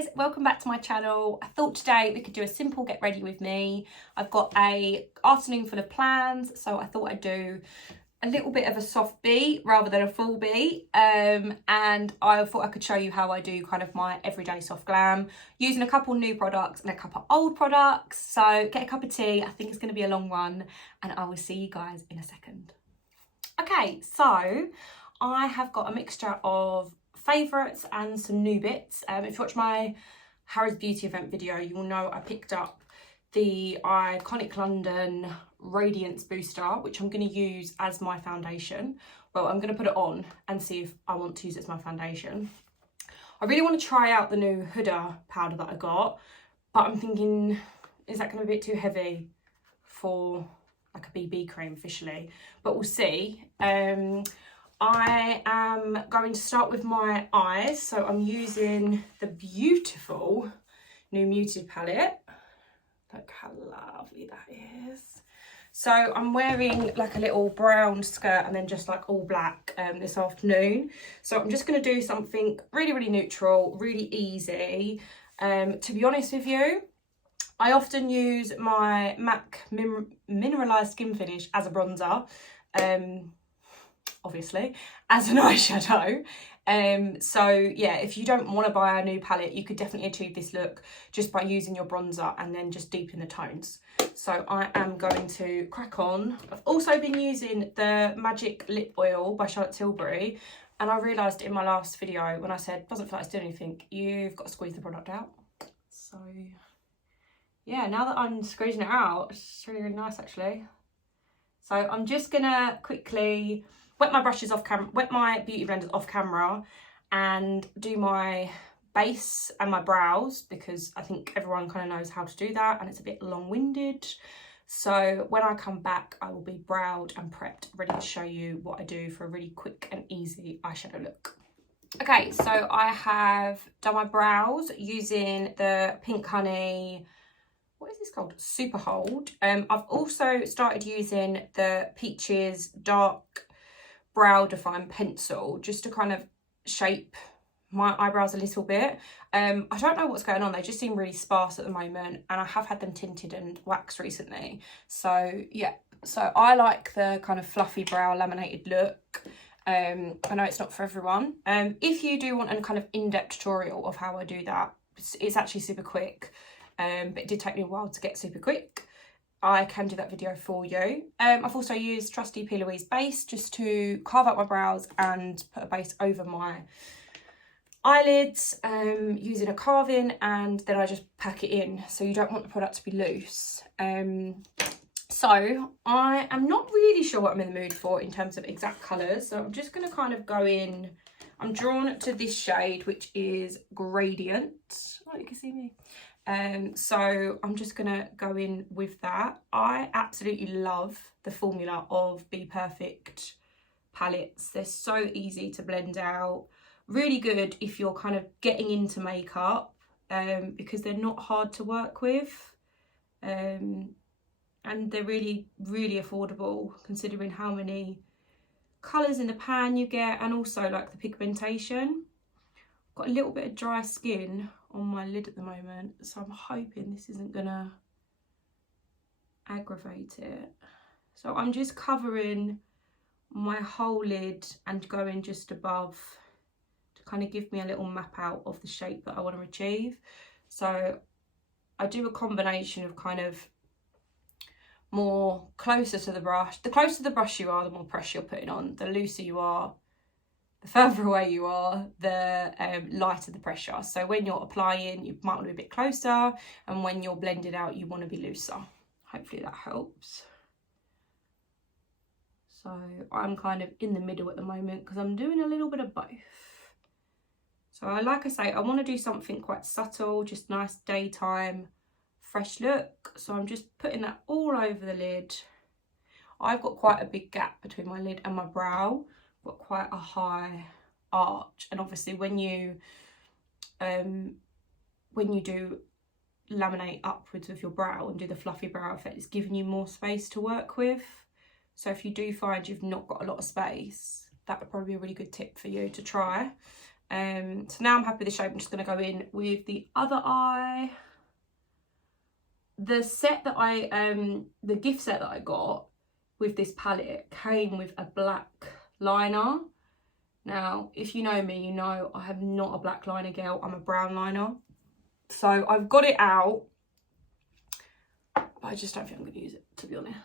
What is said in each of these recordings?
guys, welcome back to my channel. I thought today we could do a simple get ready with me. I've got a afternoon full of plans, so I thought I'd do a little bit of a soft beat rather than a full beat, and I thought I could show you how I do kind of my everyday soft glam using a couple new products and a couple old products. So get a cup of tea, I think it's going to be a long one, and I will see you guys in a second. Okay, so I have got a mixture of favourites and some new bits. If you watch my Harry's Beauty event video, you will know I picked up the Iconic London Radiance Booster, which I'm going to use as my foundation. Well, I'm going to put it on and see if I want to use it as my foundation. I really want to try out the new Huda powder that I got, but I'm thinking, is that going to be a bit too heavy for like a BB cream officially? But we'll see. I am going to start with my eyes, so I'm using the beautiful new Muted palette. Look how lovely that is. So I'm wearing like a little brown skirt and then just like all black this afternoon. So I'm just going to do something really neutral, really easy. To be honest with you, I often use my MAC Mineralized Skin Finish as a bronzer. Obviously as an eyeshadow, so yeah, if you don't want to buy a new palette, you could definitely achieve this look just by using your bronzer and then just deepen the tones. So I am going to crack on. I've also been using the Magic Lip Oil by Charlotte Tilbury, and I realised in my last video when I said doesn't feel like it's doing anything, you've got to squeeze the product out. So yeah, now that I'm squeezing it out, it's really nice actually. So I'm just gonna quickly wet my brushes off camera, wet my beauty blenders off camera, and do my base and my brows, because I think everyone kind of knows how to do that and it's a bit long-winded. So when I come back, I will be browed and prepped, ready to show you what I do for a really quick and easy eyeshadow look. Okay, so I have done my brows using the Pink Honey, what is this called? Super Hold. I've also started using the Peaches Dark Brow Define Pencil just to kind of shape my eyebrows a little bit. I don't know what's going on, they just seem really sparse at the moment, and I have had them tinted and waxed recently. So yeah, so I like the kind of fluffy brow laminated look. I know it's not for everyone. If you do want a kind of in-depth tutorial of how I do that, it's actually super quick. But it did take me a while to get super quick. I can do that video for you. I've also used trusty P. Louise base just to carve out my brows and put a base over my eyelids using a carving, and then I just pack it in, so you don't want the product to be loose. So I am not really sure what I'm in the mood for in terms of exact colours, so I'm just going to kind of go in. I'm drawn to this shade, which is Gradient. Oh, you can see me. So I'm just gonna go in with that. I absolutely love the formula of Bperfect palettes. They're so easy to blend out, really good if you're kind of getting into makeup, because they're not hard to work with, and they're really affordable considering how many colours in the pan you get, and also like the pigmentation. I've got a little bit of dry skin on my lid at the moment, so I'm hoping this isn't gonna aggravate it. So I'm just covering my whole lid and going just above to kind of give me a little map out of the shape that I want to achieve. So I do a combination of kind of more closer to the brush. The closer to the brush you are, the more pressure you're putting on. The looser you are, the further away you are, the lighter the pressure. So when you're applying, you might want to be a bit closer, and when you're blending out, you want to be looser. Hopefully that helps. So I'm kind of in the middle at the moment because I'm doing a little bit of both. So like I say, I want to do something quite subtle, just nice daytime, fresh look. So I'm just putting that all over the lid. I've got quite a big gap between my lid and my brow. Got quite a high arch, and obviously when you do laminate upwards with your brow and do the fluffy brow effect, it's giving you more space to work with. So if you do find you've not got a lot of space, that would probably be a really good tip for you to try. So now I'm happy with the shape. I'm just going to go in with the other eye. The set that the gift set that I got with this palette came with a black liner. Now, if you know me, you know I am not a black liner girl, I'm a brown liner. So I've got it out, but I just don't think I'm going to use it, to be honest.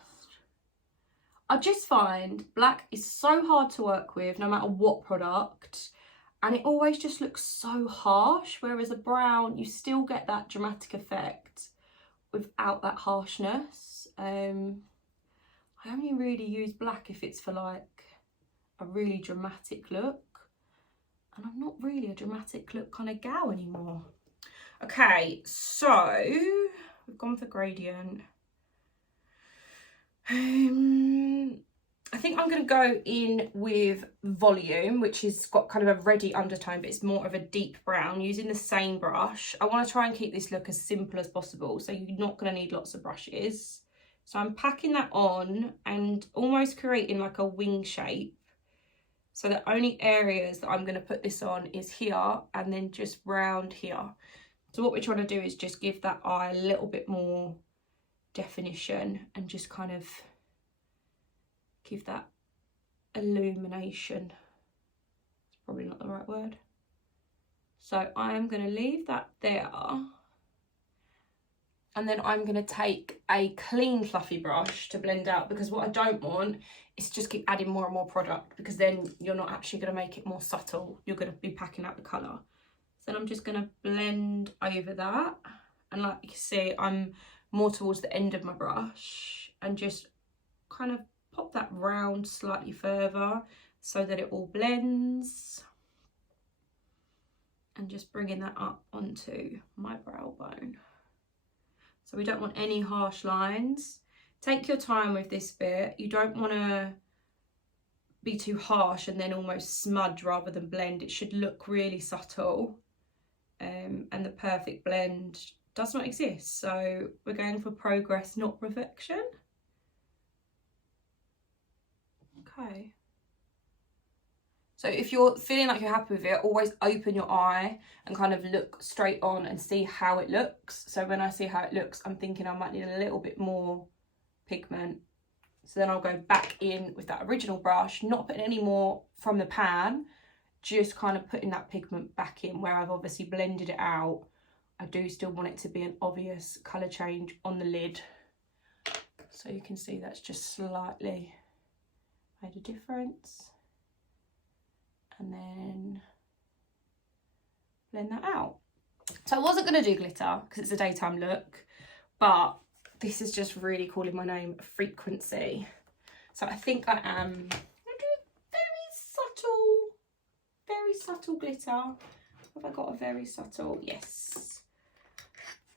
I just find black is so hard to work with, no matter what product, and it always just looks so harsh, whereas a brown, you still get that dramatic effect without that harshness. I only really use black if it's for like a really dramatic look, and I'm not really a dramatic look kind of gal anymore. Okay, so we've gone for gradient. I think I'm going to go in with volume, which has got kind of a reddy undertone, but it's more of a deep brown, using the same brush. I want to try and keep this look as simple as possible, so you're not going to need lots of brushes. So I'm packing that on and almost creating like a wing shape. So the only areas that I'm going to put this on is here and then just round here. So what we're trying to do is just give that eye a little bit more definition and just kind of give that illumination. It's probably not the right word. So I'm going to leave that there. And then I'm going to take a clean fluffy brush to blend out, because what I don't want is just keep adding more and more product, because then you're not actually going to make it more subtle. You're going to be packing out the colour. So then I'm just going to blend over that. And like you can see, I'm more towards the end of my brush and just kind of pop that round slightly further so that it all blends. And just bringing that up onto my brow bone. So we don't want any harsh lines. Take your time with this bit. You don't want to be too harsh and then almost smudge rather than blend. It should look really subtle. And the perfect blend does not exist. So we're going for progress, not perfection. Okay. So if you're feeling like you're happy with it, always open your eye and kind of look straight on and see how it looks. So when I see how it looks, I'm thinking I might need a little bit more pigment. So then I'll go back in with that original brush, not putting any more from the pan, just kind of putting that pigment back in where I've obviously blended it out. I do still want it to be an obvious colour change on the lid. So you can see that's just slightly made a difference. And then blend that out. So I wasn't going to do glitter because it's a daytime look, but this is just really calling my name, Frequency. So I think I am going to do a very subtle glitter. Have I got a very subtle? Yes.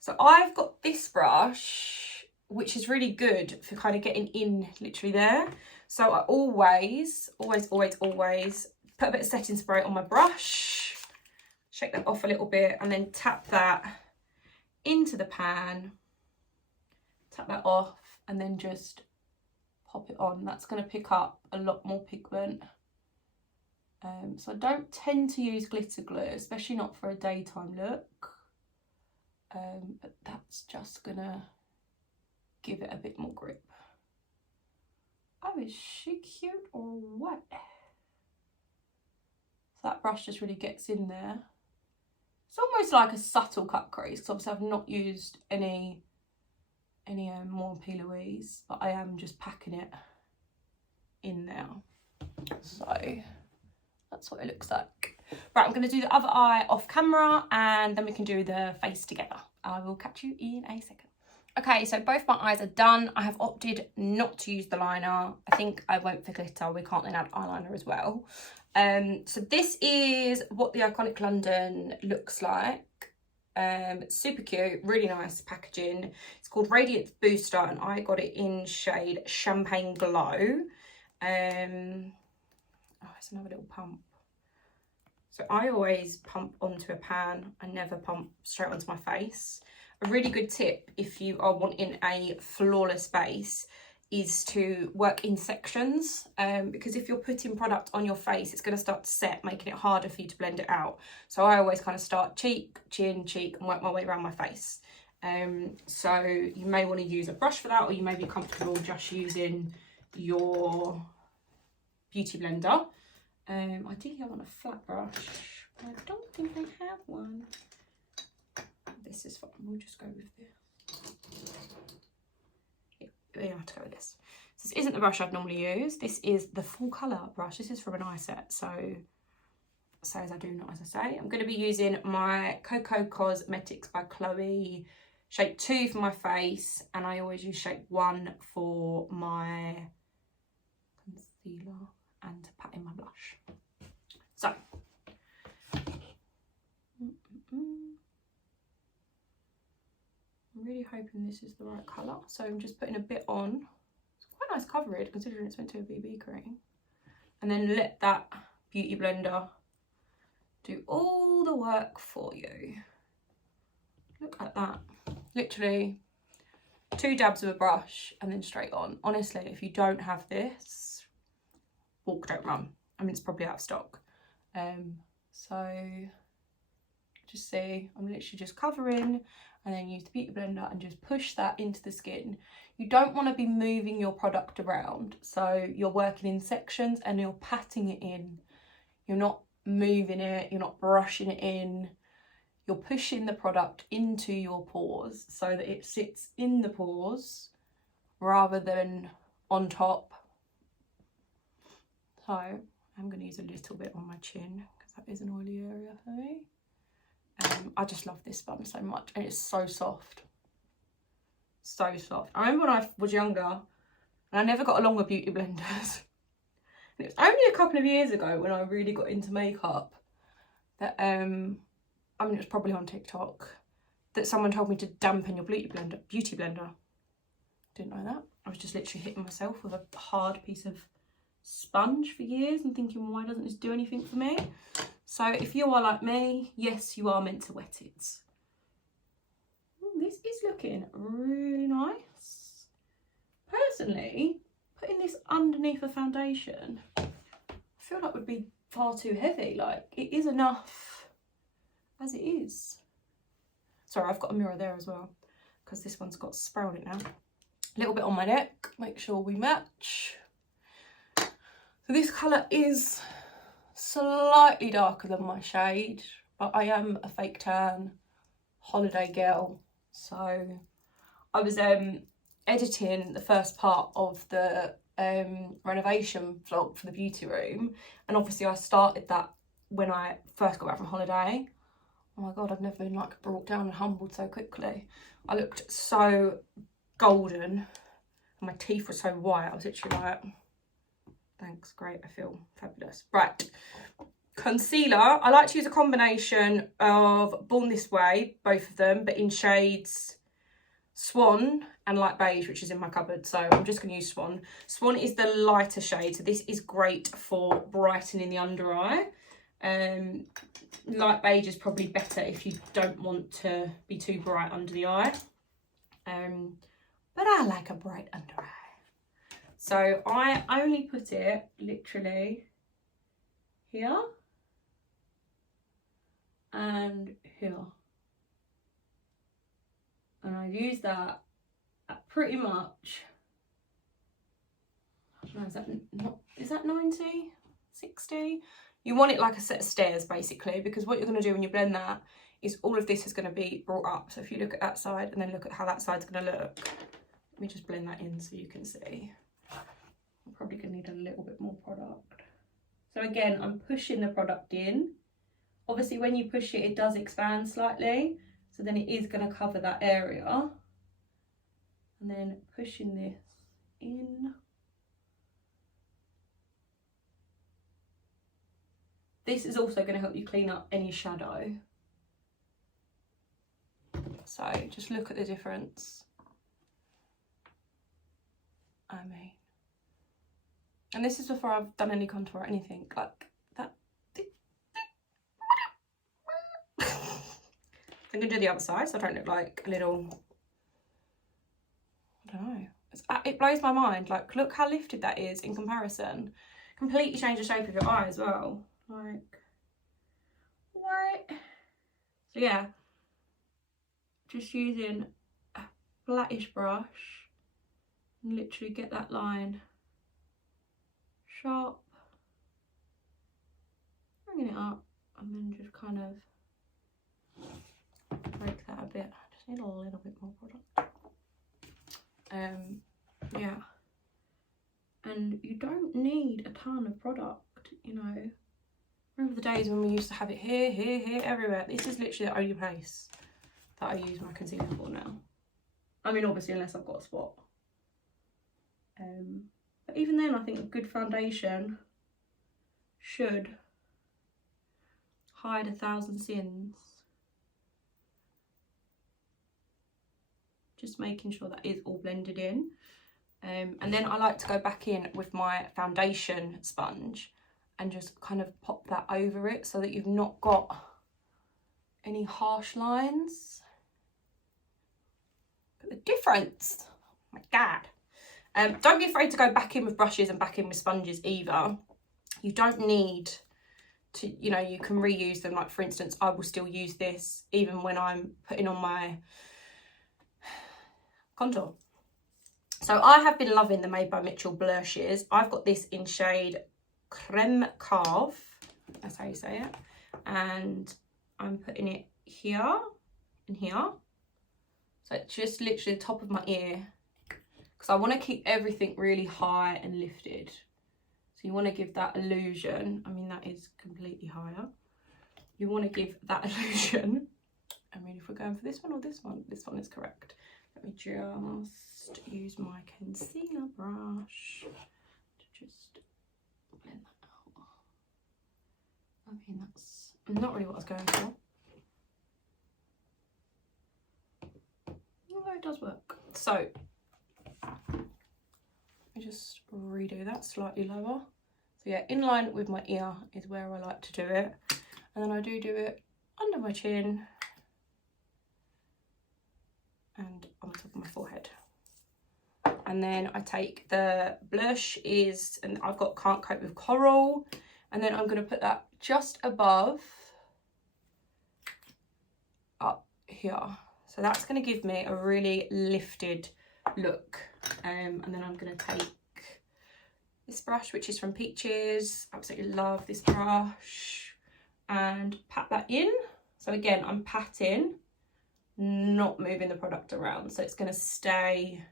So I've got this brush, which is really good for kind of getting in literally there. So I always put a bit of setting spray on my brush, shake that off a little bit, and then tap that into the pan, tap that off, and then just pop it on. That's going to pick up a lot more pigment. So I don't tend to use glitter glue, especially not for a daytime look. But that's just going to give it a bit more grip. Oh, is she cute or what? So that brush just really gets in there. It's almost like a subtle cut crease, because obviously I've not used any more LFTELLOUISEC, but I am just packing it in now. So that's what it looks like. Right, I'm going to do the other eye off camera and then we can do the face together. I will catch you in a second. Okay, so both my eyes are done. I have opted not to use the liner. I think I went for glitter. We can't then add eyeliner as well. So this is what the Iconic London looks like. Super cute, really nice packaging. It's called Radiance Booster and I got it in shade Champagne Glow. Oh, it's another little pump. So I always pump onto a pan. I never pump straight onto my face. A really good tip if you are wanting a flawless base is to work in sections, because if you're putting product on your face, it's going to start to set, making it harder for you to blend it out. So I always kind of start cheek, chin, cheek, and work my way around my face. So you may want to use a brush for that, or you may be comfortable just using your beauty blender. Ideally I want a flat brush, but I don't think I have one. This is fine, we'll just go with this. Yeah, we have to go with this. This isn't the brush I'd normally use. This is the full colour brush. This is from an eye set, so as I do, not as I say. I'm going to be using my Coco Cosmetics by Chloe shape 2 for my face, and I always use shape 1 for my concealer and to pat in my blush. So I'm really hoping this is the right colour. So I'm just putting a bit on. It's quite nice coverage considering it's meant to be a BB cream. And then let that beauty blender do all the work for you. Look at that. Literally 2 dabs of a brush and then straight on. Honestly, if you don't have this, walk, don't run. I mean, it's probably out of stock. So just see, I'm literally just covering and then use the beauty blender and just push that into the skin. You don't want to be moving your product around. So you're working in sections and you're patting it in. You're not moving it, you're not brushing it in. You're pushing the product into your pores so that it sits in the pores rather than on top. So I'm going to use a little bit on my chin because that is an oily area for me. I just love this spun so much, and it's so soft. So soft. I remember when I was younger and I never got along with beauty blenders. And it was only a couple of years ago when I really got into makeup that, I mean, it was probably on TikTok, that someone told me to dampen your beauty blender. Didn't know that. I was just literally hitting myself with a hard piece of sponge for years and thinking, why doesn't this do anything for me? So if you are like me, yes, you are meant to wet it. This is looking really nice. Personally, putting this underneath a foundation, I feel like would be far too heavy. Like, it is enough as it is. Sorry, I've got a mirror there as well because this one's got spray on it now. A little bit on my neck, make sure we match. So this colour is slightly darker than my shade, but I am a fake tan holiday girl. So I was editing the first part of the renovation vlog for the beauty room, and obviously I started that when I first got back from holiday. Oh my god, I've never been like brought down and humbled so quickly. I looked so golden and my teeth were so white. I was literally like, thanks, great, I feel fabulous. Right, concealer. I like to use a combination of Born This Way, both of them, but in shades Swan and Light Beige, which is in my cupboard. So I'm just going to use Swan. Swan is the lighter shade, so this is great for brightening the under eye. Light Beige is probably better if you don't want to be too bright under the eye. But I like a bright under eye. So I only put it literally here and here. And I use that at pretty much, I don't know, is that 90, 60? You want it like a set of stairs basically, because what you're going to do when you blend that is all of this is going to be brought up. So if you look at that side and then look at how that side's going to look, let me just blend that in so you can see. I'm probably going to need a little bit more product. So again, I'm pushing the product in. Obviously when you push it, it does expand slightly. So then it is going to cover that area. And then pushing this in. This is also going to help you clean up any shadow. So just look at the difference. I mean, and this is before I've done any contour or anything like that. I'm going to do the other side so I don't look like a little, I don't know, It blows my mind. Like, look how lifted that is in comparison. Completely change the shape of your eye as well. Like, what? So yeah, just using a flattish brush and literally get that line sharp, bringing it up, and then just kind of break that a bit. I just need a little bit more product. Yeah, and you don't need a ton of product, you know. Remember the days when we used to have it here, here, here, everywhere. This is literally the only place that I use my concealer for now. I mean, obviously, unless I've got a spot. But even then, I think a good foundation should hide 1,000 sins. Just making sure that is all blended in. And then I like to go back in with my foundation sponge and just kind of pop that over it so that you've not got any harsh lines. Look at the difference. Oh my God. Don't be afraid to go back in with brushes and back in with sponges either. You don't need to, you know, you can reuse them. Like, for instance, I will still use this even when I'm putting on my contour. So I have been loving the Made by Mitchell blushes. I've got this in shade Creme Cave, that's how you say it, and I'm putting it here and here, so it's just literally the top of my ear, because I want to keep everything really high and lifted. So you want to give that illusion. I mean, that is completely higher. You want to give that illusion. I mean, if we're going for this one or this one is correct. Let me just use my concealer brush to just blend that out. I mean, that's not really what I was going for. Although it does work. So, let me just redo that slightly lower. So yeah, in line with my ear is where I like to do it. And then I do it under my chin and on the top of my forehead. And then I take the blush and I've got Can't Cope with Coral, and then I'm going to put that just above up here. So that's going to give me a really lifted look. And then I'm going to take this brush, which is from Peaches. Absolutely love this brush, and pat that in. So again, I'm patting, not moving the product around, so it's going to stay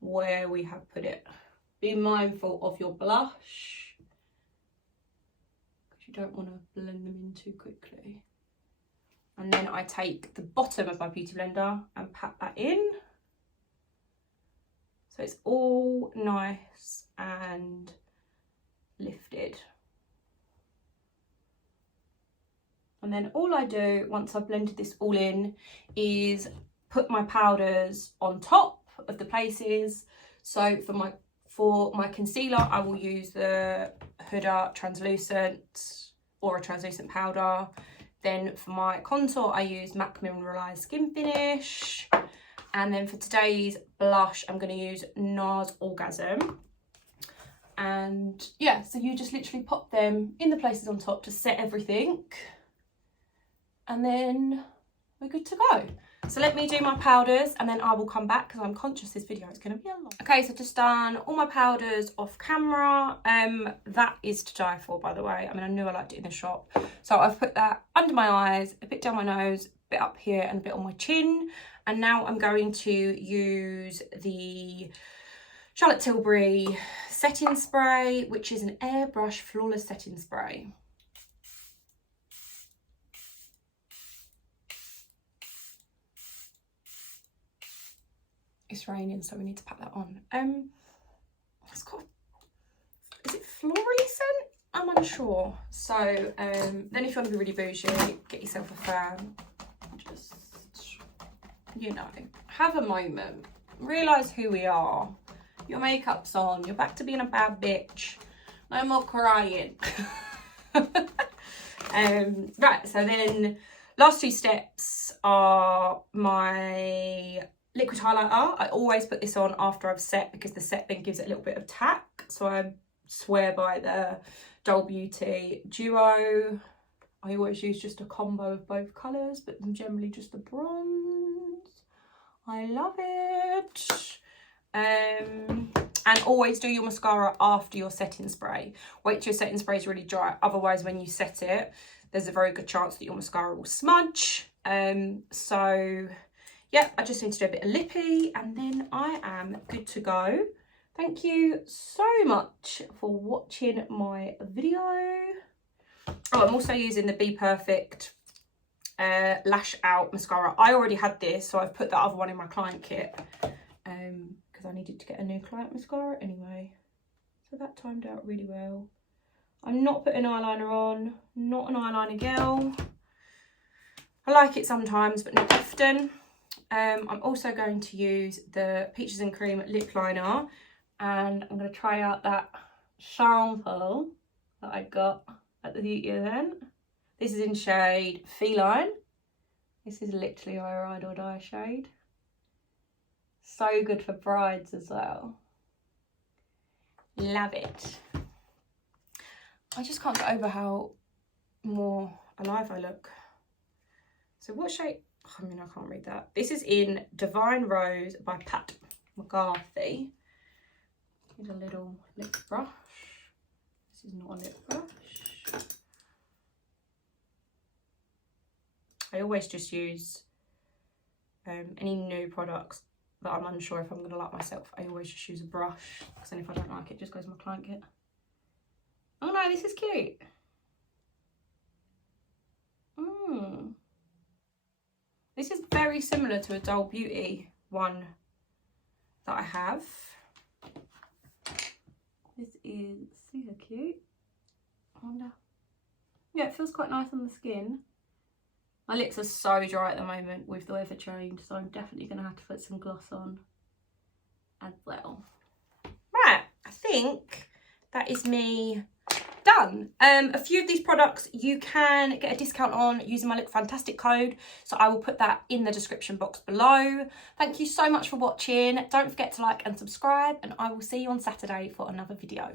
where we have put it. Be mindful of your blush, because you don't want to blend them in too quickly. And then I take the bottom of my beauty blender and pat that in, so it's all nice and lifted. And then all I do once I've blended this all in is put my powders on top of the places. So for my concealer, I will use the Huda translucent or a translucent powder. Then for my contour, I use MAC Mineralized Skin Finish. And then for today's blush, I'm going to use NARS Orgasm. And yeah, so you just literally pop them in the places on top to set everything. And then we're good to go. So let me do my powders and then I will come back, because I'm conscious this video is going to be a lot. Okay, so just done all my powders off camera. That is to die for, by the way. I mean, I knew I liked it in the shop. So I've put that under my eyes, a bit down my nose, a bit up here and a bit on my chin. And now I'm going to use the Charlotte Tilbury setting spray, which is an airbrush flawless setting spray. It's raining, so we need to pack that on. It's got, is it florally scent? I'm unsure. So then if you want to be really bougie, get yourself a fan. Just, you know, have a moment. Realise who we are. Your makeup's on. You're back to being a bad bitch. No more crying. Right, so then last two steps are my liquid highlighter. I always put this on after I've set because the set then gives it a little bit of tack. So I swear by the Dull Beauty Duo. I always use just a combo of both colours, but generally just the bronze. I love it. And always do your mascara after your setting spray. Wait till your setting spray is really dry. Otherwise, when you set it, there's a very good chance that your mascara will smudge. So yeah, I just need to do a bit of lippy and then I am good to go. Thank you so much for watching my video. Oh, I'm also using the Bperfect Lash Out mascara. I already had this, so I've put that other one in my client kit because I needed to get a new client mascara anyway. So that timed out really well. I'm not putting eyeliner on, not an eyeliner girl. I like it sometimes, but not often. I'm also going to use the Peaches and Cream lip liner, and I'm going to try out that sample that I got at the beauty event. This is in shade Feline. This is literally our ride or die shade. So good for brides as well. Love it. I just can't get over how more alive I look. So what shade? I mean, I can't read that. This is in Divine Rose by Pat McCarthy. Here's a little lip brush. This is not a lip brush. I always just use any new products that I'm unsure if I'm going to like myself. I always just use a brush, because then if I don't like it, it just goes in my client kit. Oh no, this is cute. This is very similar to a Dull Beauty one that I have. This is super cute. I wonder. Yeah, it feels quite nice on the skin. My lips are so dry at the moment with the weather change, so I'm definitely going to have to put some gloss on as well. Right, I think that is me done. A few of these products you can get a discount on using my Look Fantastic code, so I will put that in the description box below. Thank you so much for watching. Don't forget to like and subscribe, and I will see you on Saturday for another video.